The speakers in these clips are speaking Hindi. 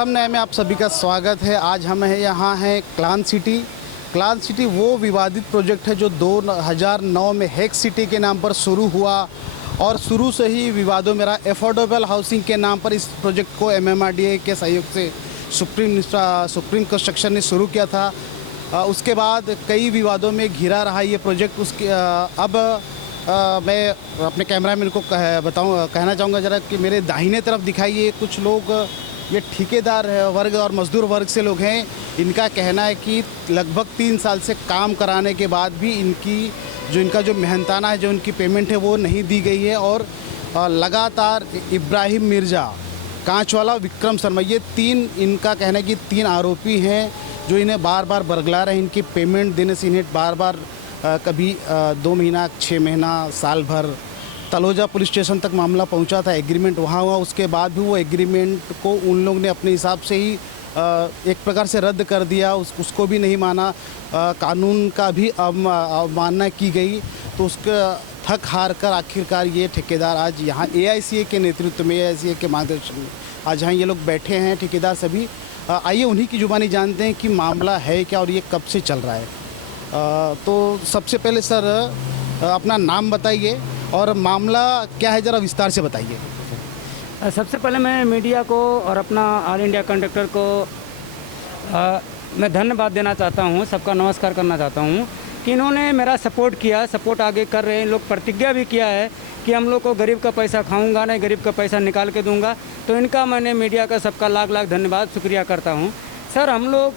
थंबनेल में आप सभी का स्वागत है। आज हम यहाँ हैं क्लान सिटी। क्लान सिटी वो विवादित प्रोजेक्ट है जो 2009 में हेक्स सिटी के नाम पर शुरू हुआ और शुरू से ही विवादों में रहा। एफोर्डेबल हाउसिंग के नाम पर इस प्रोजेक्ट को MMRDA के सहयोग से सुप्रीम कंस्ट्रक्शन ने शुरू किया था। उसके बाद कई विवादों में घिरा रहा ये प्रोजेक्ट। उसके अब मैं अपने कैमरामैन को कहना चाहूँगा ज़रा कि मेरे दाहिने तरफ दिखाइए। कुछ लोग ये ठेकेदार वर्ग और मजदूर वर्ग से लोग हैं। इनका कहना है कि लगभग 3 साल से काम कराने के बाद भी इनका जो मेहनताना है, जो इनकी पेमेंट है वो नहीं दी गई है। और लगातार इब्राहिम मिर्ज़ा, कांचवाला, विक्रम शर्मा, ये 3 इनका कहना है कि 3 आरोपी हैं जो इन्हें बार बार बरगला रहे हैं। इनकी पेमेंट देने से इन्हें बार बार कभी 2 महीना, 6 महीना, साल भर। तलोजा पुलिस स्टेशन तक मामला पहुंचा था, एग्रीमेंट वहां हुआ। उसके बाद भी वो एग्रीमेंट को उन लोग ने अपने हिसाब से ही एक प्रकार से रद्द कर दिया। उसको भी नहीं माना। कानून का भी अवमानना की गई। तो उसका थक हार कर आखिरकार ये ठेकेदार आज यहाँ AICA के नेतृत्व में, AICA के मार्गदर्शन में आज यहाँ ये लोग बैठे हैं, ठेकेदार सभी। आइए उन्हीं की जुबानी जानते हैं कि मामला है क्या और ये कब से चल रहा है। तो सबसे पहले सर अपना नाम बताइए और मामला क्या है, ज़रा विस्तार से बताइए। सबसे पहले मैं मीडिया को और अपना ऑल इंडिया कंडक्टर को मैं धन्यवाद देना चाहता हूं, सबका नमस्कार करना चाहता हूं कि इन्होंने मेरा सपोर्ट किया, सपोर्ट आगे कर रहे हैं। लोग प्रतिज्ञा भी किया है कि हम लोग को गरीब का पैसा खाऊंगा नहीं, गरीब का पैसा निकाल के दूंगा। तो इनका मैंने मीडिया का सबका लाख लाख धन्यवाद, शुक्रिया करता हूँ। सर हम लोग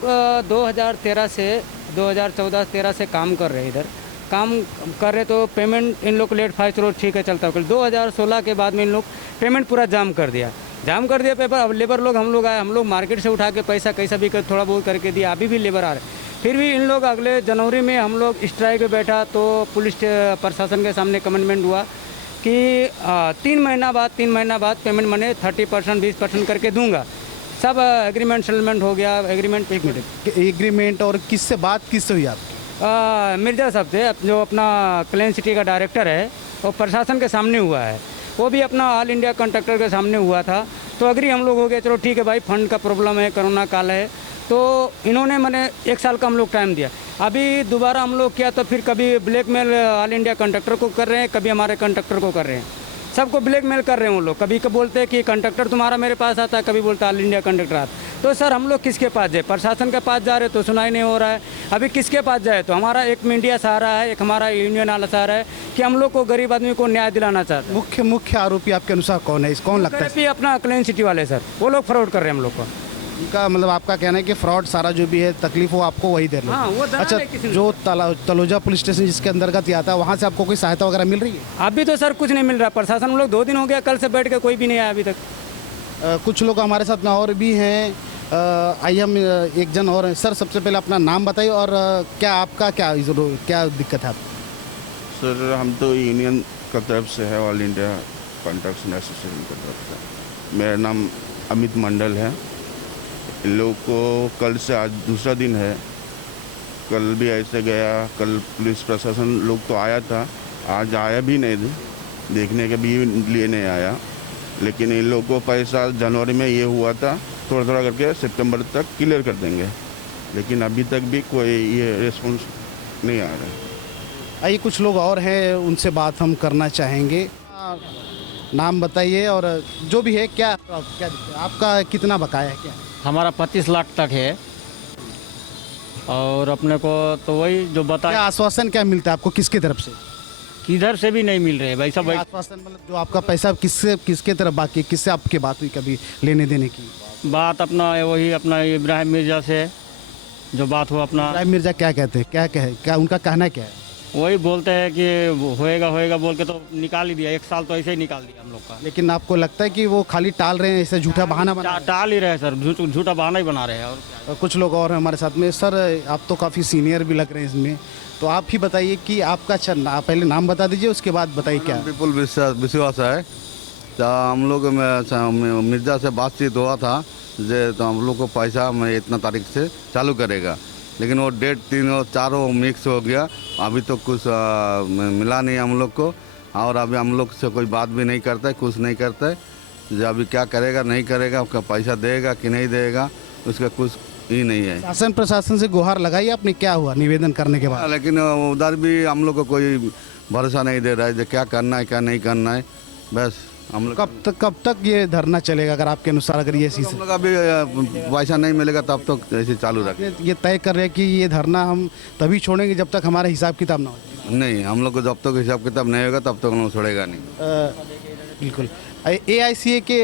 2014-13 से काम कर रहे हैं, इधर काम कर रहे तो पेमेंट इन लोग को लेट फाइल चलो ठीक है चलता है। 2016 के बाद में इन लोग पेमेंट पूरा जाम कर दिया पेपर। अब लेबर लोग हम लोग आए, हम लोग मार्केट से उठा के पैसा कैसा भी कर थोड़ा बहुत करके दिया। अभी भी लेबर आ रहे, फिर भी इन लोग अगले जनवरी में हम लोग स्ट्राइक पे बैठा तो पुलिस प्रशासन के सामने कमिटमेंट हुआ कि 3 महीना बाद पेमेंट मैंने 30% 20% करके दूंगा। सब एग्रीमेंट सेटलमेंट हो गया। एग्रीमेंट और किससे हुई आपकी? मिर्ज़ा साहब से, जो अपना क्लीन सिटी का डायरेक्टर है, वो प्रशासन के सामने हुआ है। वो भी अपना ऑल इंडिया कंट्रैक्टर के सामने हुआ था। तो अग्री हम लोग हो गए, चलो ठीक है भाई, फंड का प्रॉब्लम है, कोरोना काल है। तो इन्होंने मैंने 1 साल का हम लोग टाइम दिया। अभी दोबारा हम लोग किया तो फिर कभी ब्लैकमेल ऑल इंडिया कंट्रैक्टर को कर रहे हैं, कभी हमारे कंट्रैक्टर को कर रहे हैं। सबको ब्लैकमेल कर रहे हैं वो लोग। कभी बोलते हैं कि कंट्रैक्टर तुम्हारा मेरे पास आता है, कभी बोलता है ऑल इंडिया कंट्रैक्टर आता। तो सर हम लोग किसके पास जाए? प्रशासन के पास जा रहे तो सुनाई नहीं हो रहा है। अभी किसके पास जाए? तो हमारा एक मीडिया सहारा है, एक हमारा यूनियन वाला सहारा है कि हम लोग को गरीब आदमी को न्याय दिलाना चाहते हैं। मुख्य आरोपी आपके अनुसार कौन है? कौन लगता है? अपना क्लीन सिटी वाले सर, वो लोग फ्रॉड कर रहे हैं हम लोग को। उनका मतलब आपका कहना है कि फ्रॉड सारा जो भी है तकलीफ वो आपको वही दे रहे हैं। हाँ, वो अच्छा, जो तलोजा पुलिस स्टेशन जिसके अंतर्गत आता है वहाँ से आपको कोई सहायता वगैरह मिल रही है? अभी तो सर कुछ नहीं मिल रहा। प्रशासन हम लोग 2 दिन हो गया, कल से बैठ के कोई भी नहीं आया अभी तक। कुछ लोग हमारे साथ में और भी हैं। आइए हम एक जन और हैं। सर सबसे पहले अपना नाम बताइए और क्या दिक्कत है आपको? सर हम तो यूनियन का तरफ से है, ऑल इंडिया कंस्ट्रक्शन एसोसिएशन की तरफ से। मेरा नाम अमित मंडल है। इन लोगों को कल से आज दूसरा दिन है। कल भी ऐसे गया, कल पुलिस प्रशासन लोग तो आया था, आज आया भी नहीं, देखने के भी लिए नहीं आया। लेकिन इन लोगों को पैसा जनवरी में ये हुआ था, थोड़ा थोड़ा करके सितंबर तक क्लियर कर देंगे, लेकिन अभी तक भी कोई ये रिस्पॉन्स नहीं आ रहा है। आइए कुछ लोग और हैं, उनसे बात हम करना चाहेंगे। नाम बताइए और जो भी है, क्या आपका कितना बकाया है? क्या हमारा 25 लाख तक है। और अपने को तो वही जो बताया, आश्वासन क्या मिलता है आपको किसकी तरफ से? किधर से भी नहीं मिल रहे भाई सब। आश्वासन मतलब जो आपका पैसा किसके तरफ बाकी, किससे आपकी बात हुई कभी लेने देने की? बात अपना वही अपना इब्राहिम मिर्ज़ा से जो बात हुआ अपना। इब्राहिम मिर्ज़ा क्या कहते हैं? क्या उनका कहना क्या है? वही बोलते हैं कि होएगा बोल के तो निकाल ही दिया। 1 साल तो ऐसे ही निकाल दिया हम लोग का। लेकिन आपको लगता है कि वो खाली टाल रहे हैं, ऐसे झूठा बहाना बना टाल ही रहे सर, झूठा बहाना ही बना रहे हैं। और कुछ लोग और हैं हमारे साथ में। सर आप तो काफ़ी सीनियर भी लग रहे हैं इसमें, तो आप ही बताइए कि आपका आप पहले नाम बता दीजिए, उसके बाद बताइए क्या। विपुल विश्वास है। तो हम लोग मिर्ज़ा से बातचीत हुआ था तो हम लोग को पैसा मैं इतना तारीख से चालू करेगा, लेकिन वो डेट 3 और 4 मिक्स हो गया। अभी तो कुछ मिला नहीं हम लोग को, और अभी हम लोग से कोई बात भी नहीं करता है, कुछ नहीं करता है। जो अभी क्या करेगा नहीं करेगा, उसका पैसा देगा कि नहीं देगा, उसका कुछ ही नहीं है। शासन प्रशासन से गुहार लगाई आपने, क्या हुआ निवेदन करने के बाद? लेकिन उधर भी हम लोग को कोई भरोसा नहीं दे रहा है जो क्या करना है क्या नहीं करना है। बस हम लोग कब तक ये धरना चलेगा अगर आपके अनुसार, अगर ये हम लोग अभी पैसा नहीं मिलेगा तब तक ऐसे चालू रखें। ये तय कर रहे हैं कि ये धरना हम तभी छोड़ेंगे जब तक हमारा हिसाब किताब ना हो? नहीं, हम लोग को जब तक हिसाब किताब नहीं होगा तब तक हम लोग छोड़ेगा नहीं। बिल्कुल। AICA के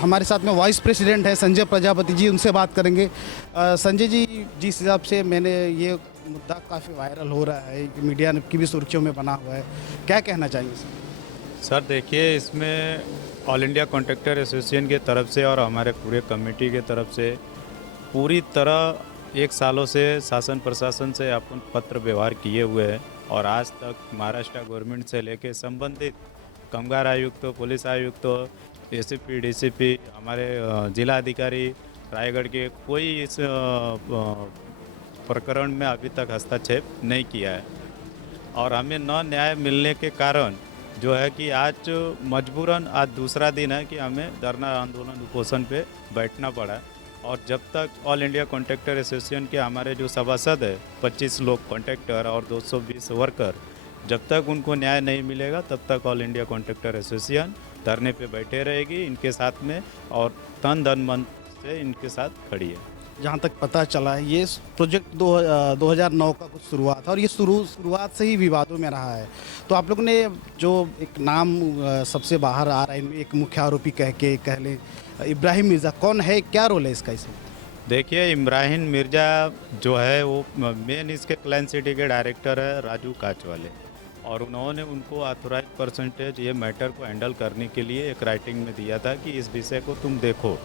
हमारे साथ में वाइस प्रेसिडेंट है संजय प्रजापति जी, उनसे बात करेंगे। संजय जी, जिस हिसाब से मैंने ये मुद्दा काफ़ी वायरल हो रहा है, मीडिया की भी सुर्खियों में बना हुआ है, क्या कहना चाहेंगे सर? देखिए, इसमें ऑल इंडिया कॉन्ट्रैक्टर एसोसिएशन के तरफ से और हमारे पूरे कमेटी के तरफ से पूरी तरह 1 सालों से शासन प्रशासन से अपन पत्र व्यवहार किए हुए हैं और आज तक महाराष्ट्र गवर्नमेंट से लेके संबंधित कामगार आयुक्त, पुलिस आयुक्त, ACP, DCP, हमारे जिला अधिकारी रायगढ़ के कोई इस प्रकरण में अभी तक हस्तक्षेप नहीं किया है। और हमें न न्याय मिलने के कारण जो है कि आज मजबूरन आज दूसरा दिन है कि हमें धरना आंदोलन उपोषण पे बैठना पड़ा। और जब तक ऑल इंडिया कॉन्ट्रैक्टर एसोसिएशन के हमारे जो सभासद है 25 लोग कॉन्ट्रैक्टर और 220 वर्कर, जब तक उनको न्याय नहीं मिलेगा तब तक ऑल इंडिया कॉन्ट्रैक्टर एसोसिएशन धरने पे बैठे रहेगी इनके साथ में और तन धन मन से इनके साथ खड़ी है। जहाँ तक पता चला है ये प्रोजेक्ट 2009 का कुछ शुरुआत है और ये शुरुआत से ही विवादों में रहा है। तो आप लोगों ने जो एक नाम सबसे बाहर आ रहा है इनमें, एक मुख्य आरोपी कह लें इब्राहिम मिर्ज़ा, कौन है, क्या रोल है इसका इसमें? देखिए, इब्राहिम मिर्ज़ा जो है वो मेन इसके क्लाइन सिटी के डायरेक्टर है राजू काचवाले, और उन्होंने उनको ऑथोराइज परसेंटेज ये मैटर को हैंडल करने के लिए एक राइटिंग में दिया था कि इस विषय को तुम देखो।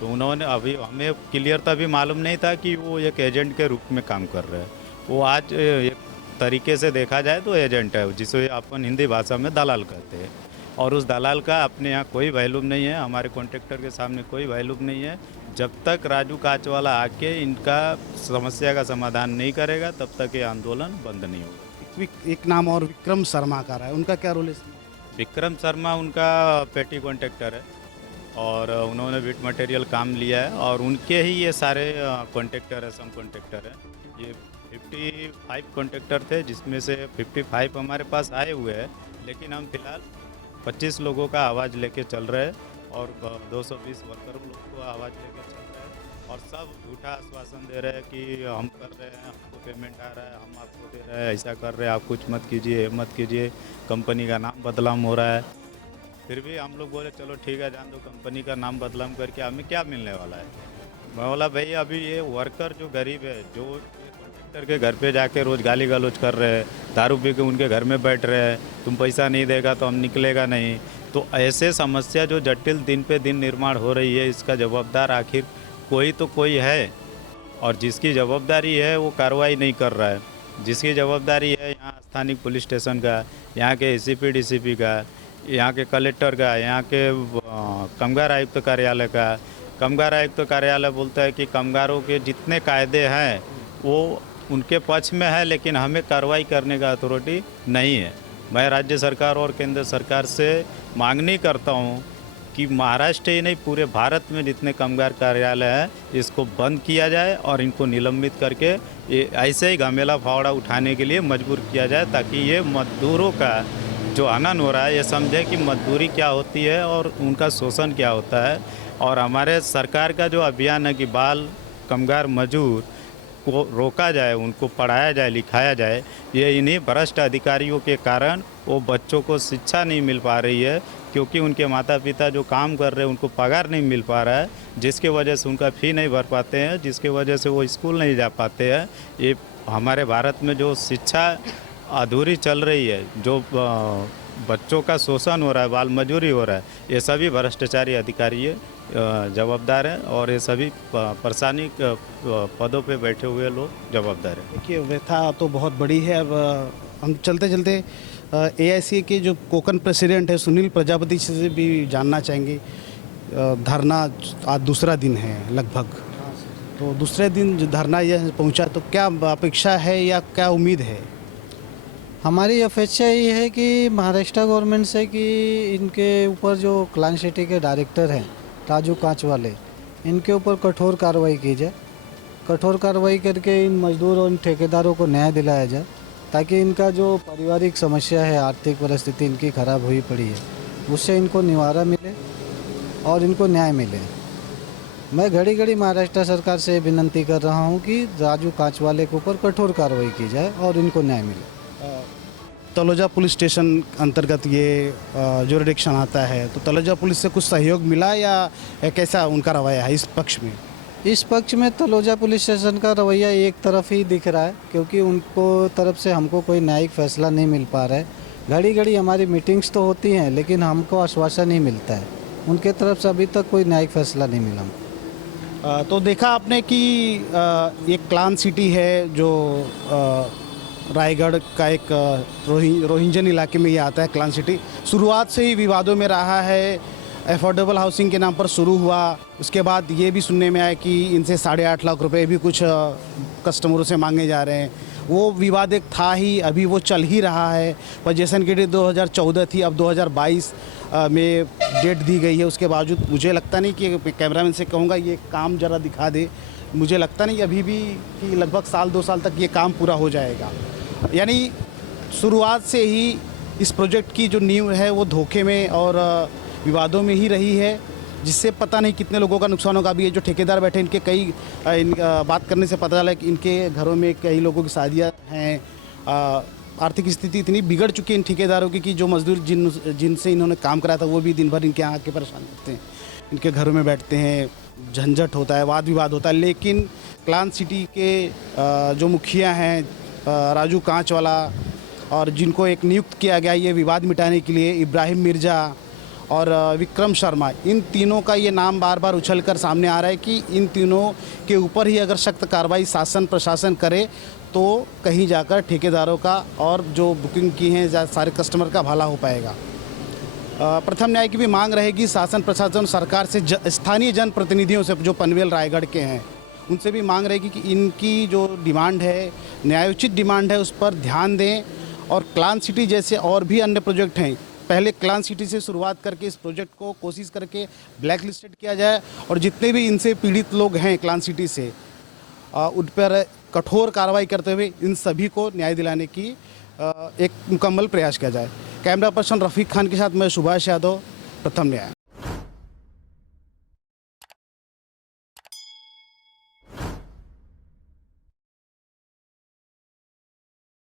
तो उन्होंने अभी हमें क्लियरता भी मालूम नहीं था कि वो एक एजेंट के रूप में काम कर रहे हैं। वो आज एक तरीके से देखा जाए तो एजेंट है, जिसे अपन हिंदी भाषा में दलाल कहते हैं। और उस दलाल का अपने यहाँ कोई वैल्यूम नहीं है, हमारे कॉन्ट्रैक्टर के सामने कोई वैल्यूम नहीं है। जब तक राजू काचवाला आके इनका समस्या का समाधान नहीं करेगा तब तक ये आंदोलन बंद नहीं होगा। एक नाम और विक्रम शर्मा का रहा है, उनका क्या रोल है इसमें? विक्रम शर्मा उनका पेटी कॉन्ट्रैक्टर है और उन्होंने विट मटेरियल काम लिया है और उनके ही ये सारे कॉन्ट्रैक्टर है, सब कॉन्ट्रैक्टर है। ये 55 कॉन्ट्रैक्टर थे जिसमें से 55 हमारे पास आए हुए हैं, लेकिन हम फिलहाल 25 लोगों का आवाज़ लेके चल रहे हैं और 220 वर्कर लोग को आवाज़ लेके चल रहे हैं और सब झूठा आश्वासन दे रहे हैं कि हम कर रहे हैं, हमको पेमेंट आ रहा है, हम आपको दे रहे हैं, ऐसा कर रहे हैं, आप कुछ मत कीजिए, मत कीजिए, कंपनी का नाम बदलाम हो रहा है। फिर भी हम लोग बोले चलो ठीक है, जान दो, कंपनी का नाम बदलाम करके हमें क्या मिलने वाला है। मैं बोला भाई अभी ये वर्कर जो गरीब है, जो कॉन्ट्रैक्टर के घर पे जाके रोज़ गाली गलौज कर रहे हैं, दारू पी के उनके घर में बैठ रहे हैं, तुम पैसा नहीं देगा तो हम निकलेगा नहीं। तो ऐसे समस्या जो जटिल दिन पे दिन निर्माण हो रही है, इसका जवाबदार आखिर कोई तो कोई है, और जिसकी जवाबदारी है वो कार्रवाई नहीं कर रहा है। जिसकी जवाबदारी है यहाँ स्थानीय पुलिस स्टेशन का, यहाँ के ACP DCP का, यहाँ के कलेक्टर का, यहाँ के कामगार आयुक्त कार्यालय का। कामगार आयुक्त कार्यालय बोलता है कि कामगारों के जितने कायदे हैं वो उनके पक्ष में है, लेकिन हमें कार्रवाई करने का अथॉरिटी नहीं है। मैं राज्य सरकार और केंद्र सरकार से मांगनी करता हूँ कि महाराष्ट्र ही नहीं पूरे भारत में जितने कामगार कार्यालय हैं इसको बंद किया जाए और इनको निलंबित करके ये ऐसे ही घमेला फावड़ा उठाने के लिए मजबूर किया जाए, ताकि ये मजदूरों का जो आनंद हो रहा है ये समझे कि मजदूरी क्या होती है और उनका शोषण क्या होता है। और हमारे सरकार का जो अभियान है कि बाल कामगार मजदूर को रोका जाए, उनको पढ़ाया जाए, लिखाया जाए, ये इन्हीं भ्रष्ट अधिकारियों के कारण वो बच्चों को शिक्षा नहीं मिल पा रही है, क्योंकि उनके माता पिता जो काम कर रहे हैं उनको पगार नहीं मिल पा रहा है, जिसके वजह से उनका फ़ी नहीं भर पाते हैं, जिसके वजह से वो स्कूल नहीं जा पाते हैं। ये हमारे भारत में जो शिक्षा अधूरी चल रही है, जो बच्चों का शोषण हो रहा है, बाल मजदूरी हो रहा है, ये सभी भ्रष्टाचारी अधिकारी जवाबदार हैं और ये सभी प्रशासनिक पदों पे बैठे हुए लोग जवाबदार हैं। देखिए, व्यथा तो बहुत बड़ी है। अब हम चलते चलते AICA के जो कोकन प्रेसिडेंट है सुनील प्रजापति से भी जानना चाहेंगे। धरना आज दूसरा दिन है लगभग, तो दूसरे दिन जो धरना यह पहुंचा, तो क्या अपेक्षा है या क्या उम्मीद है? हमारी अपेक्षा ये है कि महाराष्ट्र गवर्नमेंट से कि इनके ऊपर जो क्लान सिटी के डायरेक्टर हैं राजू कांचवाले, इनके ऊपर कठोर कार्रवाई की जाए। कठोर कार्रवाई करके इन मजदूर और इन ठेकेदारों को न्याय दिलाया जाए, ताकि इनका जो पारिवारिक समस्या है, आर्थिक परिस्थिति इनकी ख़राब हुई पड़ी है, उससे इनको निवारा मिले और इनको न्याय मिले। मैं घड़ी घड़ी महाराष्ट्र सरकार से विनती कर रहा हूं कि राजू कांचवाले के ऊपर कठोर कार्रवाई की जाए और इनको न्याय मिले। तलोजा पुलिस स्टेशन अंतर्गत ये जुरिडिक्शन आता है, तो तलोजा पुलिस से कुछ सहयोग मिला या कैसा उनका रवैया है इस पक्ष में? इस पक्ष में तलोजा पुलिस स्टेशन का रवैया एक तरफ ही दिख रहा है, क्योंकि उनको तरफ से हमको कोई न्यायिक फैसला नहीं मिल पा रहा है। घड़ी घड़ी हमारी मीटिंग्स तो होती हैं, लेकिन हमको आश्वासन नहीं मिलता है। उनके तरफ से अभी तक कोई न्यायिक फैसला नहीं मिला। तो देखा आपने कि ये क्लान सिटी है जो रायगढ़ का एक रोहिंजन इलाके में ये आता है। क्लान सिटी शुरुआत से ही विवादों में रहा है। अफोर्डेबल हाउसिंग के नाम पर शुरू हुआ, उसके बाद ये भी सुनने में आया कि इनसे 8.5 लाख रुपए भी कुछ कस्टमरों से मांगे जा रहे हैं। वो विवाद एक था ही, अभी वो चल ही रहा है। पोजीशन की डेट 2014 थी, अब 2022 में डेट दी गई है। उसके बावजूद मुझे लगता नहीं कि, कैमरामैन से कहूँगा ये काम ज़रा दिखा दे, मुझे लगता नहीं अभी भी कि लगभग साल 2 साल तक ये काम पूरा हो जाएगा। यानी शुरुआत से ही इस प्रोजेक्ट की जो नींव है वो धोखे में और विवादों में ही रही है, जिससे पता नहीं कितने लोगों का नुकसान होगा। अभी ये जो ठेकेदार बैठे इनके कई बात करने से पता चला कि इनके घरों में कई लोगों की शादियाँ हैं। आर्थिक स्थिति इतनी बिगड़ चुकी है इन ठेकेदारों की कि जो मजदूर जिनसे इन्होंने काम कराया था वो भी दिन भर इनके यहाँ आके परेशान करते हैं, इनके घरों में बैठते हैं, झंझट होता है, वाद विवाद होता है। लेकिन क्लान सिटी के जो मुखिया हैं राजू कांचवाला और जिनको एक नियुक्त किया गया ये विवाद मिटाने के लिए, इब्राहिम मिर्ज़ा और विक्रम शर्मा, इन तीनों का ये नाम बार बार उछलकर सामने आ रहा है कि इन तीनों के ऊपर ही अगर सख्त कार्रवाई शासन प्रशासन करे तो कहीं जाकर ठेकेदारों का और जो बुकिंग की हैं सारे कस्टमर का भला हो पाएगा। प्रथम न्याय की भी मांग रहेगी शासन प्रशासन सरकार से। स्थानीय जनप्रतिनिधियों से जो पनवेल रायगढ़ के हैं उनसे भी मांग रहेगी कि इनकी जो डिमांड है, न्यायोचित डिमांड है, उस पर ध्यान दें। और क्लान सिटी जैसे और भी अन्य प्रोजेक्ट हैं, पहले क्लान सिटी से शुरुआत करके इस प्रोजेक्ट को कोशिश करके ब्लैक लिस्टेड किया जाए और जितने भी इनसे पीड़ित लोग हैं क्लान सिटी से उन पर कठोर कार्रवाई करते हुए इन सभी को न्याय दिलाने की एक मुकम्मल प्रयास किया जाए। कैमरा पर्सन रफ़ीक खान के साथ मैं सुभाष यादव, प्रथम न्याय।